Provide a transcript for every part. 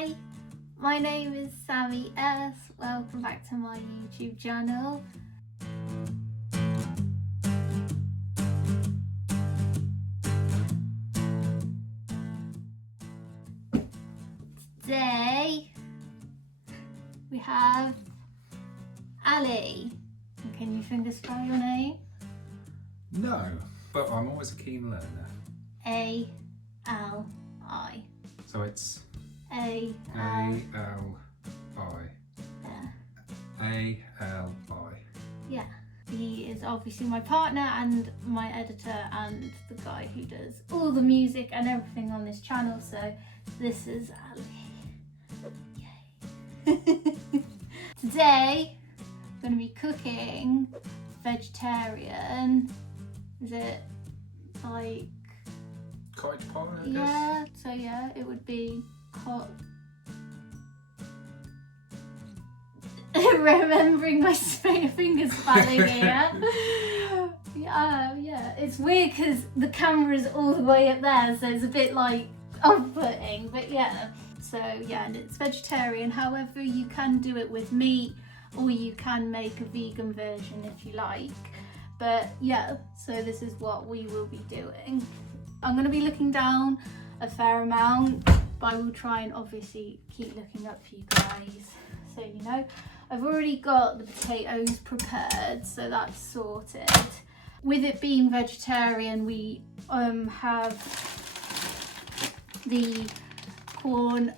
Hi, my name is Sammy S. Welcome back to my YouTube channel. Today we have Ali. Can you finger spell your name? No, but I'm always a keen learner. A-L-I. So it's A-L. A-L-I. Yeah. A-L-I. Yeah. He is obviously my partner and my editor and the guy who does all the music and everything on this channel. So this is Ali. Yay. Today I'm going to be cooking vegetarian. Is it like Cottage pie, I guess? yeah, so yeah, it would be remembering my finger spelling here. Yeah, it's weird because the camera's all the way up there, so it's a bit like off-putting, but yeah. So yeah, and it's vegetarian. However, you can do it with meat, or you can make a vegan version if you like. But yeah, so this is what we will be doing. I'm going to be looking down a fair amount, but I will try and obviously keep looking up for you guys, so you know. I've already got the potatoes prepared, so that's sorted. With it being vegetarian, we have the corn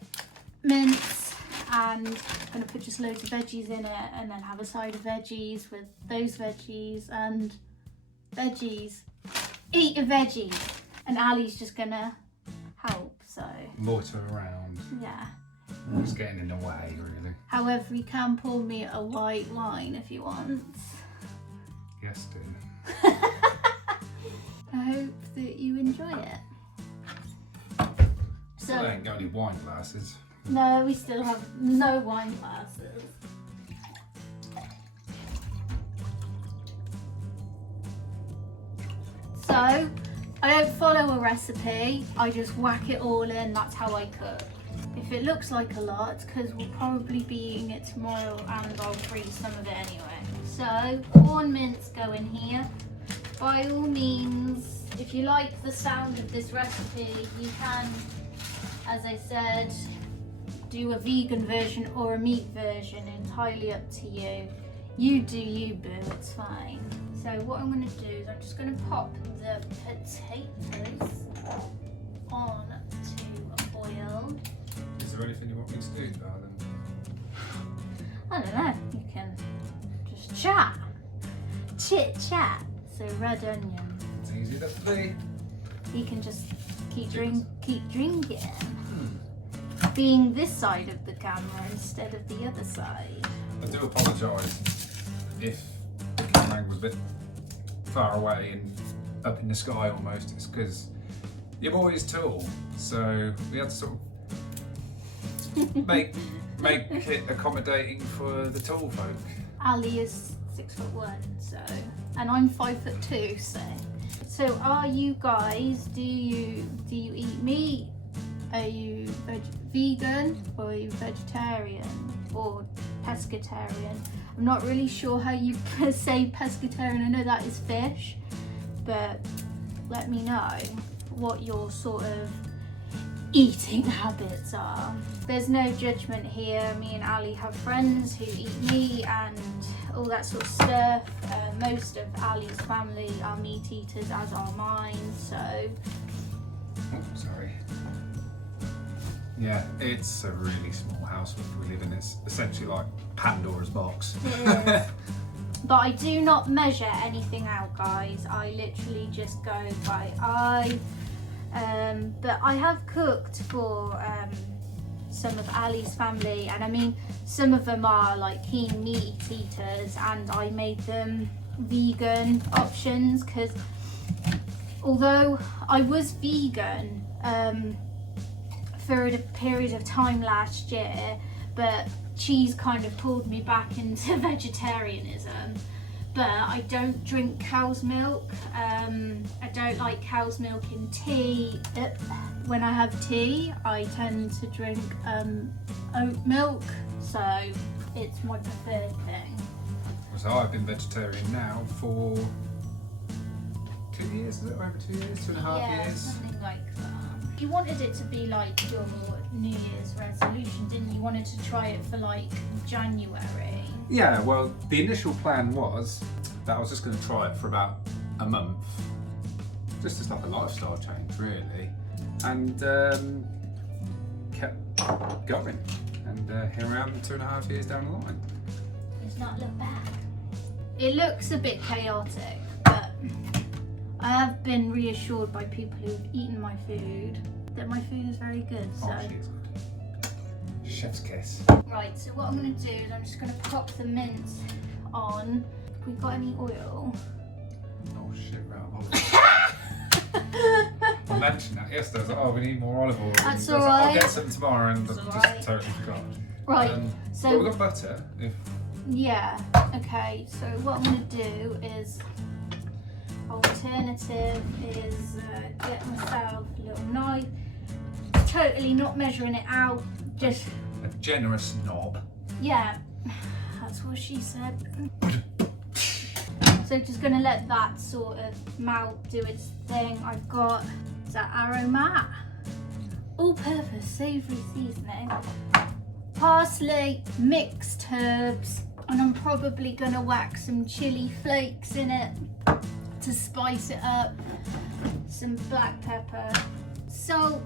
mince, and I'm going to put just loads of veggies in it, and then have a side of veggies with those veggies and veggies. Eat a veggie. And Ali's just gonna help, so. Loiter around. Yeah. Just getting in the way, really. However, you can pour me a white wine if you want. Yes, do. I hope that you enjoy it. So I ain't got any wine glasses. No, we still have no wine glasses. So, I don't follow a recipe, I just whack it all in, that's how I cook. If it looks like a lot, it's because we'll probably be eating it tomorrow and I'll freeze some of it anyway. So, corn mince go in here. By all means, if you like the sound of this recipe, you can, as I said, do a vegan version or a meat version, entirely up to you. You do you, boo, it's fine. So what I'm going to do is I'm just going to pop the potatoes on to a boil. Is there anything you want me to do, darling? I don't know, you can just chat. Chit chat. So red onion. It's easy enough to be. You can just keep drinking. Being this side of the camera instead of the other side. I do apologise if the camera angle was a bit far away and up in the sky almost. It's because your boy is tall, so we had to sort of make it accommodating for the tall folk. Ali is 6'1", so, and I'm 5'2", so. So are you guys, do you eat meat? Are you vegan, or are you vegetarian or pescatarian? I'm not really sure how you say pescatarian. I know that is fish, but let me know what your sort of eating habits are. There's no judgment here. Me and Ali have friends who eat meat and all that sort of stuff. Most of Ali's family are meat eaters, as are mine, so. Oh, sorry. Yeah, it's a really small house we live in. It's essentially like Pandora's box. It is. But I do not measure anything out, guys. I literally just go by eye. But I have cooked for some of Ali's family, and I mean, some of them are like keen meat eaters, and I made them vegan options because although I was vegan for a period of time last year, but cheese kind of pulled me back into vegetarianism. but I don't drink cow's milk. I don't like cow's milk in tea. When I have tea, I tend to drink oat milk, so it's my preferred thing. So I've been vegetarian now for 2 years, is it? Over 2 years, 2.5 years? Something like that. You wanted it to be like your New Year's resolution, didn't you? You wanted to try it for like January. Yeah, well, the initial plan was that I was just going to try it for about a month, just as like a lifestyle change, really, and kept going. And here I am 2.5 years down the line. It's not look back. It looks a bit chaotic, but I have been reassured by people who've eaten my food that my food is very good. So. Oh, she's good. Chef's kiss. Right, so what I'm going to do is I'm just going to pop the mince on. Have we got any oil? Oh shit, right. I mentioned that yesterday. I was like, oh, we need more olive oil. That's I was like, alright. I'll get some tomorrow, and That's just alright. totally forgot. Right, But so we've got butter. If yeah, okay. So what I'm going to do is alternative is get myself a little knife. Totally not measuring it out. Just a generous knob. yeah, that's what she said. So just going to let that sort of melt do its thing. I've got that aromat, all-purpose savoury seasoning, parsley, mixed herbs, and I'm probably going to whack some chili flakes in it to spice it up, some black pepper, salt,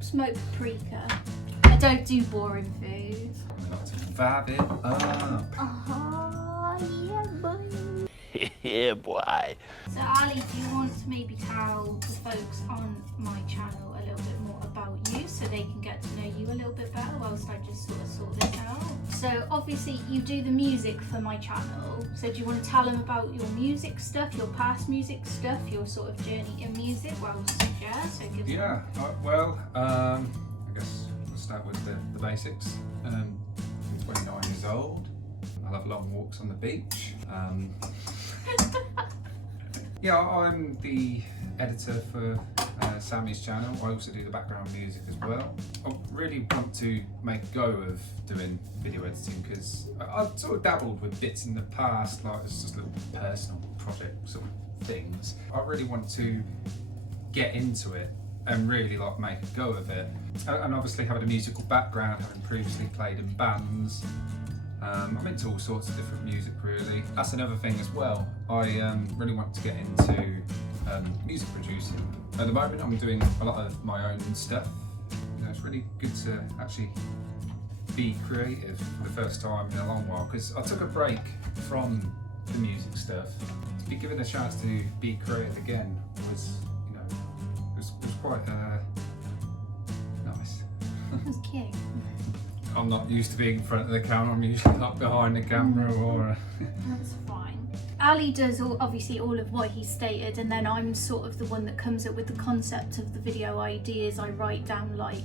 smoked paprika. I don't do boring food. We like to vibe it up. Yeah, boy. Yeah, boy. So Ali, do you want to maybe tell the folks on my channel a little bit more about you so they can get to know you a little bit better whilst I just sort of sort this out? So obviously you do the music for my channel. So do you want to tell them about your music stuff, your past music stuff, your sort of journey in music whilst so give Yeah, well, I guess we'll start with the basics. I'm 29 years old. I love long walks on the beach. Yeah, I'm the editor for Sammy's channel. I also do the background music as well. I really want to make a go of doing video editing because I've sort of dabbled with bits in the past, like it's just little personal project sort of things. I really want to get into it and really like make a go of it. And obviously having a musical background, having previously played in bands, I'm into all sorts of different music really. That's another thing as well. I really want to get into music producing. At the moment I'm doing a lot of my own stuff. You know, it's really good to actually be creative for the first time in a long while because I took a break from the music stuff. To be given a chance to be creative again was, you know, was quite nice. That's cute. I'm not used to being in front of the camera, I'm usually like behind the camera or... That's fine. Ali does obviously all of what he stated, and then I'm sort of the one that comes up with the concept of the video ideas. I write down like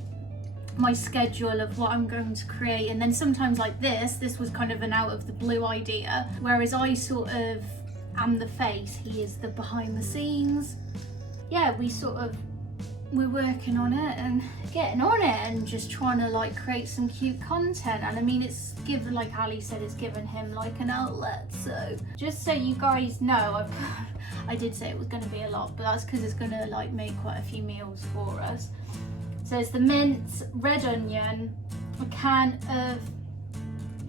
my schedule of what I'm going to create, and then sometimes like this was kind of an out of the blue idea, whereas I sort of am the face, he is the behind the scenes. Yeah, we're working on it and getting on it and just trying to like create some cute content, and I mean it's given, like Ali said, it's given him like an outlet. So just so you guys know, I did say it was going to be a lot, but that's because it's going to like make quite a few meals for us. So it's the mince, red onion, a can of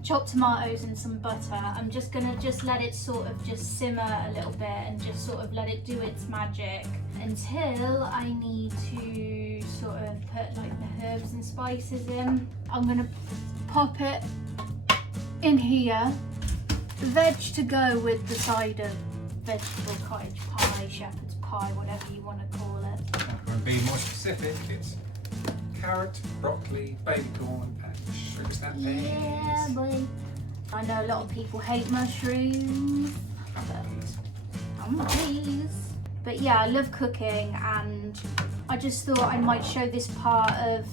chopped tomatoes and some butter. I'm just gonna let it sort of just simmer a little bit and just sort of let it do its magic until I need to sort of put like the herbs and spices in. I'm gonna pop it in here. Veg to go with the side of vegetable cottage pie, shepherd's pie, whatever you want to call it. To be more specific, it's carrot, broccoli, baby corn and sugar snap peas. Yeah, boy. I know a lot of people hate mushrooms. But yeah, I love cooking, and I just thought I might show this part of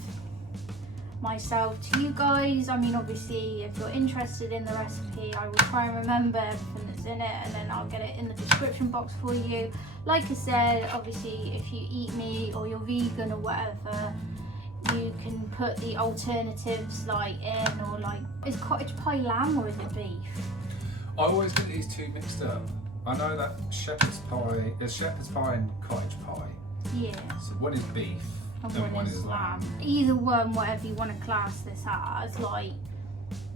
myself to you guys. I mean, obviously, if you're interested in the recipe, I will try and remember everything that's in it, and then I'll get it in the description box for you. Like I said, obviously, if you eat meat or you're vegan or whatever, you can put the alternatives like in, or like, is cottage pie lamb or is it beef? I always get these two mixed up. I know that shepherd's pie, there's shepherd's pie and cottage pie. Yeah. So one is beef And one is lamb. Either one, whatever you want to class this as, like,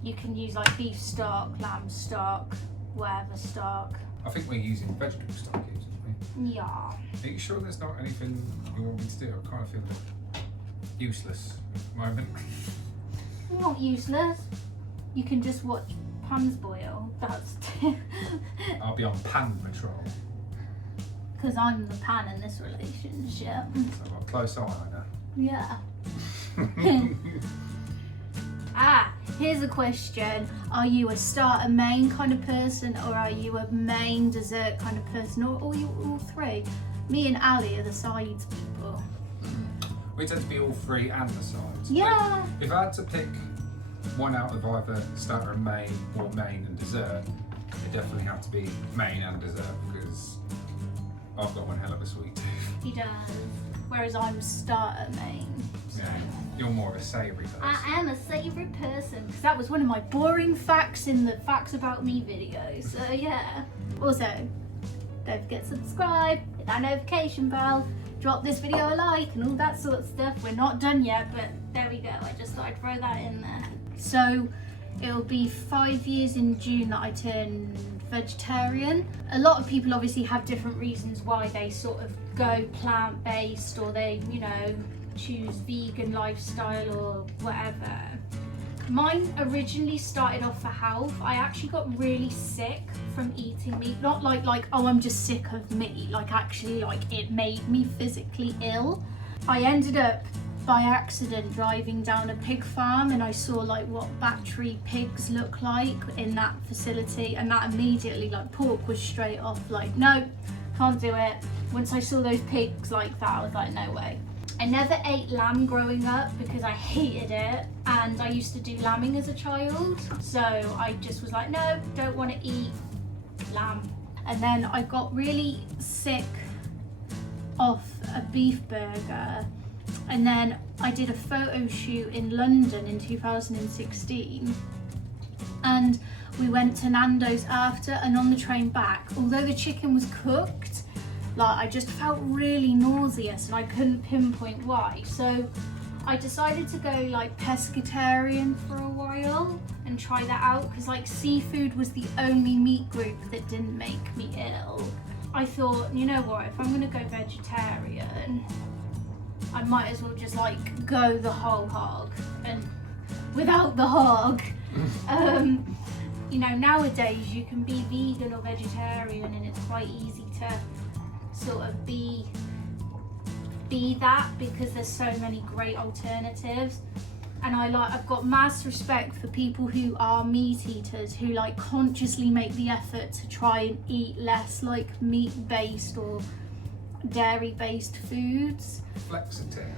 you can use like beef stock, lamb stock, whatever stock. I think we're using vegetable stock here, aren't we? Yeah. Are you sure there's not anything you want me to do? I kind of feel a bit useless at the moment. Not useless. You can just watch pans boil. That's I'll be on pan patrol. because I'm the pan in this relationship. So I've got a close eye on her. Yeah. Here's a question. Are you a starter main kind of person, or are you a main dessert kind of person, or are you all three? Me and Ali are the sides people. We tend to be all three and the sides. Yeah. But if I had to pick one out of either starter and main or main and dessert, it definitely have to be main and dessert, because I've got one hell of a sweet tooth. He does. Whereas I'm starter main. So. Yeah. You're more of a savoury person. I am a savoury person, because that was one of my boring facts in the Facts About Me video. So yeah. Also, don't forget to subscribe, hit that notification bell, drop this video a like and all that sort of stuff. We're not done yet, but there we go. I just thought I'd throw that in there. So it'll be 5 years in June that I turned vegetarian. A lot of people obviously have different reasons why they sort of go plant-based, or they, you know, choose vegan lifestyle or whatever. Mine originally started off for health. I actually got really sick from eating meat. Not like oh, I'm just sick of meat. Like actually, like it made me physically ill. I ended up by accident driving down a pig farm, and I saw like what battery pigs look like in that facility, and that immediately, like, pork was straight off, like, no, can't do it. Once I saw those pigs like that, I was like, no way. I never ate lamb growing up because I hated it, and I used to do lambing as a child, so I just was like, no, don't want to eat lamb. And then I got really sick off a beef burger, and then I did a photo shoot in London in 2016, and we went to Nando's after, and on the train back, although the chicken was cooked, like, I just felt really nauseous and I couldn't pinpoint why. So I decided to go like pescatarian for a while and try that out, because like seafood was the only meat group that didn't make me ill. I thought, you know what, if I'm gonna go vegetarian, I might as well just like go the whole hog, and without the hog. You know, nowadays you can be vegan or vegetarian, and it's quite easy to sort of be that, because there's so many great alternatives. And I've got mass respect for people who are meat eaters, who like consciously make the effort to try and eat less like meat based or dairy based foods. Flexitarians.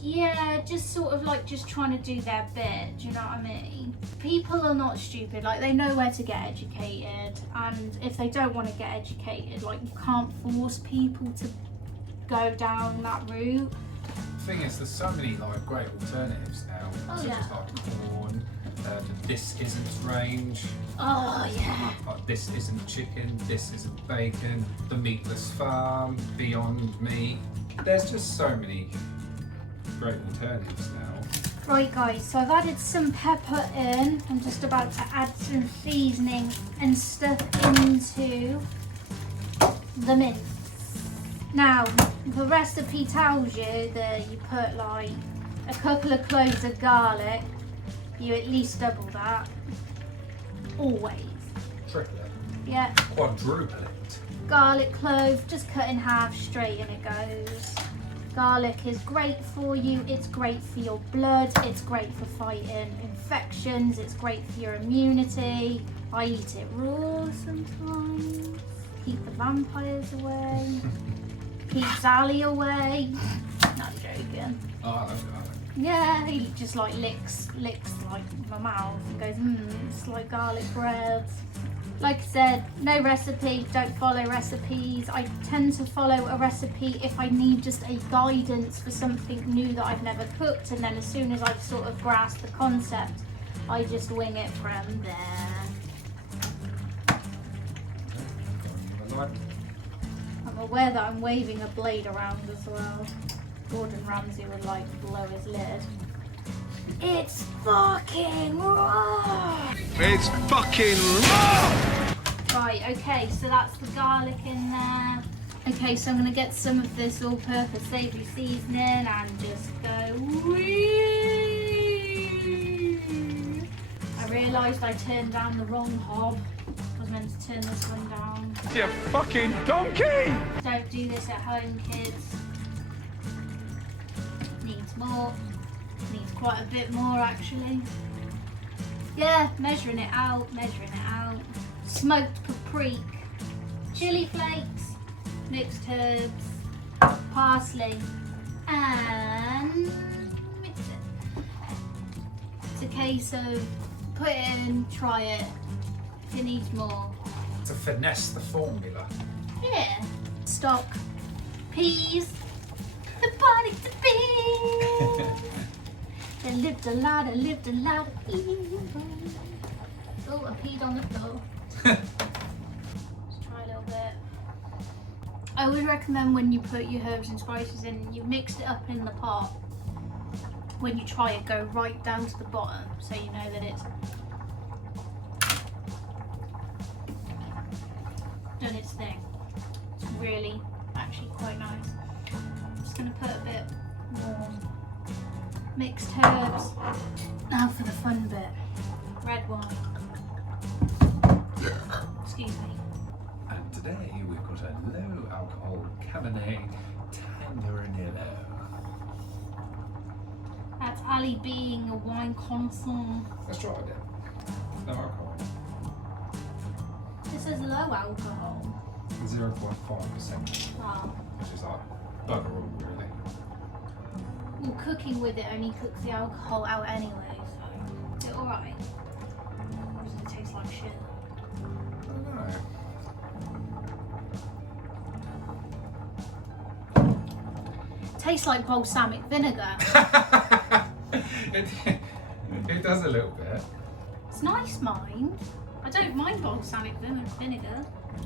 Yeah, just sort of like just trying to do their bit, do you know what I mean? People are not stupid, like they know where to get educated, and if they don't want to get educated, like you can't force people to go down that route. The thing is, there's so many like great alternatives now, such as like corn, the this isn't range. Oh yeah. Like this isn't chicken, this isn't bacon, the meatless farm, Beyond Meat. There's just so many great alternatives now. Right guys, so I've added some pepper in. I'm just about to add some seasoning and stuff into the mince. Now, the recipe tells you that you put like a couple of cloves of garlic. You at least double that. Always. Triple it. Yeah. Quadruple it. Garlic clove, just cut in half, straight in it goes. Garlic is great for you, it's great for your blood, it's great for fighting infections, it's great for your immunity. I eat it raw sometimes. Keep the vampires away. Keep Sally away. Not joking. Oh, I love garlic. Yeah, he just like licks like my mouth and goes, it's like garlic bread. Like I said, no recipe, don't follow recipes. I tend to follow a recipe if I need just a guidance for something new that I've never cooked, and then as soon as I've sort of grasped the concept, I just wing it from there. I'm aware that I'm waving a blade around as well. Gordon Ramsay would like blow his lid. It's fucking raw! It's fucking raw! Right, okay, so that's the garlic in there. Okay, so I'm gonna get some of this all-purpose savoury seasoning and just go wee. I realised I turned down the wrong hob. I was meant to turn this one down. You fucking donkey! Don't do this at home, kids. Needs more. Needs quite a bit more, actually. Yeah, measuring it out. Smoked paprika, chili flakes, mixed herbs, parsley, and mix it. It's a case of put it in, try it. If it needs more. To finesse the formula. Yeah. Stock, peas, the body to be. They lived a lot of evil. Oh, I peed on the floor. Let's try a little bit. I always recommend when you put your herbs and spices in, you mixed it up in the pot. When you try it, go right down to the bottom so you know that it's done its thing. It's really, actually quite nice. I'm just going to put a bit more mixed herbs. Now for the fun bit. Red wine. Excuse me. And today we've got a low alcohol Cabernet Tempranillo. That's Ali being a wine connoisseur. Let's try it then. No alcohol. This is low alcohol. 0.5%, Wow. which is like bugger all really. Well, cooking with it only cooks the alcohol out anyway, so is it alright? Or does it taste like shit? I don't know. Tastes like balsamic vinegar. it does a little bit. It's nice, mind. I don't mind balsamic vinegar.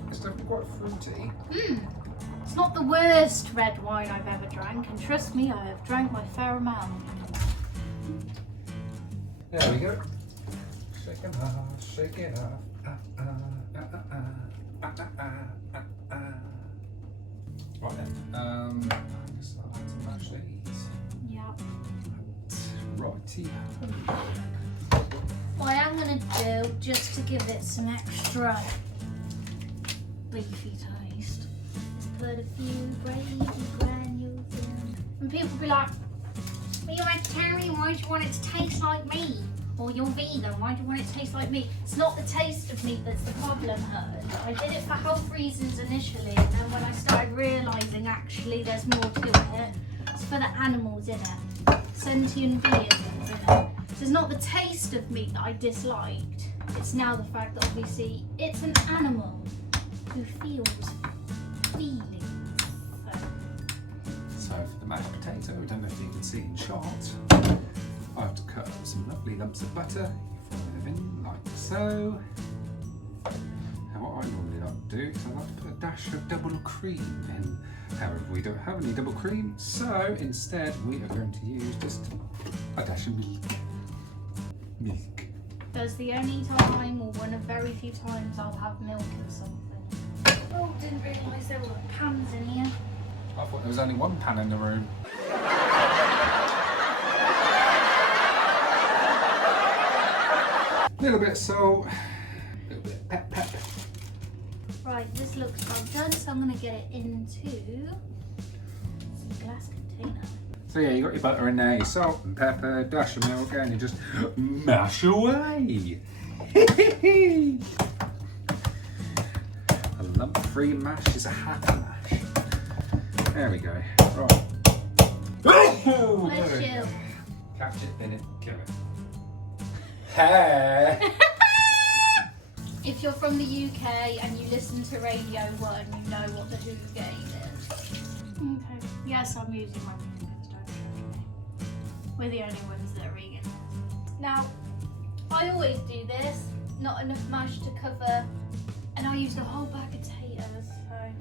It's definitely quite fruity. It's not the worst red wine I've ever drank, and trust me, I have drank my fair amount. There we go. Shake it off, shake it off. Right then. I guess I'll add some mash these. Yeah. Righty. What I am going to do, just to give it some extra beefy taste, is put a few gravy granules in. And people be like, well, you're vegetarian, why do you want it to taste like meat? Or you're vegan, why do you want it to taste like meat? It's not the taste of meat that's the problem, Herd. I did it for health reasons initially, and then when I started realising actually there's more to it, it's for the animals in it. Sentient beings in it. So it's not the taste of meat that I disliked, it's now the fact that obviously it's an animal who feels feelings. So for the mashed potato, I don't know if you can see in shot, I have to cut up some lovely lumps of butter, throw them in like so. And what I normally like to do is I like to put a dash of double cream in. However, we don't have any double cream, so instead we are going to use just a dash of milk. That's the only time, or one of very few times, I'll have milk in something. Oh, didn't realise there were pans in here. I thought there was only one pan in the room. A little bit of salt, a little bit of pep. Right, this looks well done, so I'm going to get it into some glass container. So yeah, you got your butter in there, your salt and pepper, dash of milk, and you just mash away. A lump-free mash is a happy mash. There we go. Right. Bless you. Catch it, pin it, kill it. Hey! If you're from the UK and you listen to Radio 1, you know what the Who game is. Okay. Yes, I'm using my fingers, don't judge me. We're the only ones that are vegan. Now, I always do this, not enough mash to cover, and I use the whole bag of taters, so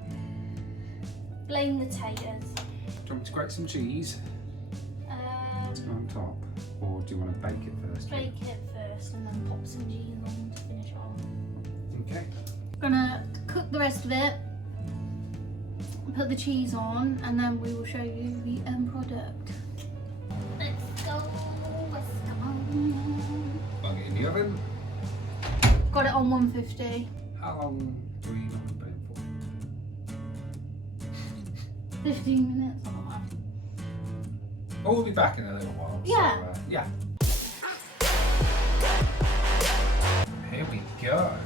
blame the taters. Do you want me to grate some cheese to go on top? Or do you want to bake it first? Bake it first and then pop some cheese on to finish off. Okay. Gonna cook the rest of it, put the cheese on, and then we will show you the end product. Let's go, let's go. Bung it in the oven. Got it on 150. How long do we normally put it for? 15 minutes, something like that. Oh, we'll be back in a little while. Yeah. So, yeah. Here we go.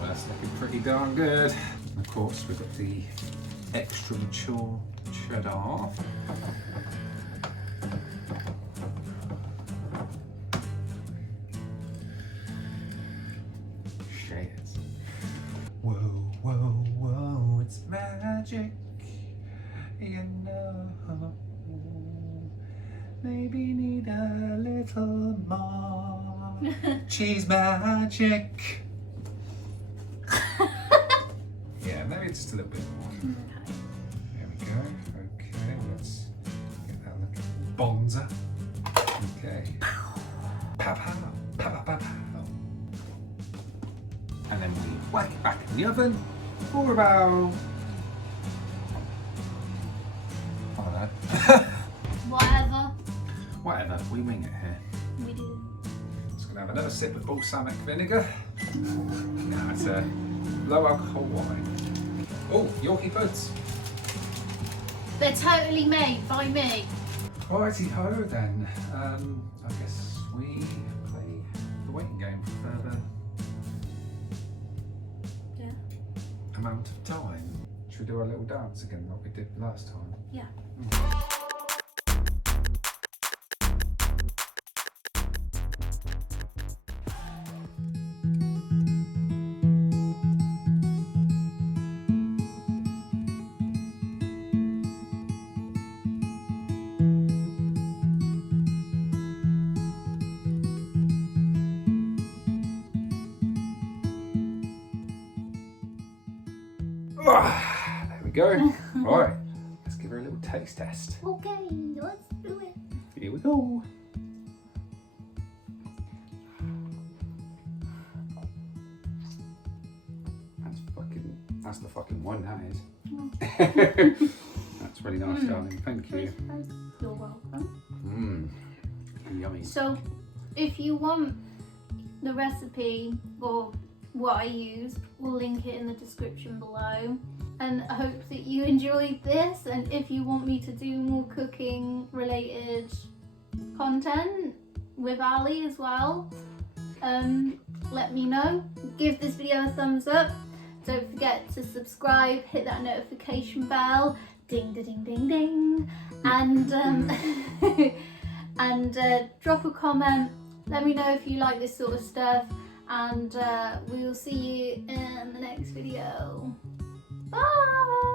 That's looking pretty darn good. And of course, we've got the extra mature cheddar. Shit. Whoa, whoa, whoa, it's magic. You know, maybe need a little more cheese magic. Yeah, maybe just a little bit more. There we go. Okay, let's get that little bonza. Okay. Pow, pow, pow, pow, pow, pow. And then we whack it back in the oven for about, I don't know. Whatever, we wing it here. We do. Just gonna have another sip of balsamic vinegar. Now it's a low alcohol wine. Oh, Yorkie Puds. They're totally made by me. Righty ho then. I guess we play the waiting game for further amount of time. Should we do our little dance again like we did last time? Yeah. There we go. Right, let's give her a little taste test. Okay, let's do it. Here we go. That's the fucking one, that is. That's really nice, darling. Thank you. You're welcome. Yummy. So, if you want the recipe or what I use, we'll link it in the description below. And I hope that you enjoyed this, and if you want me to do more cooking related content with Ali as well, let me know. Give this video a thumbs up. Don't forget to subscribe, hit that notification bell, ding ding ding ding ding, and and drop a comment. Let me know if you like this sort of stuff, and we will see you in the next video. Bye!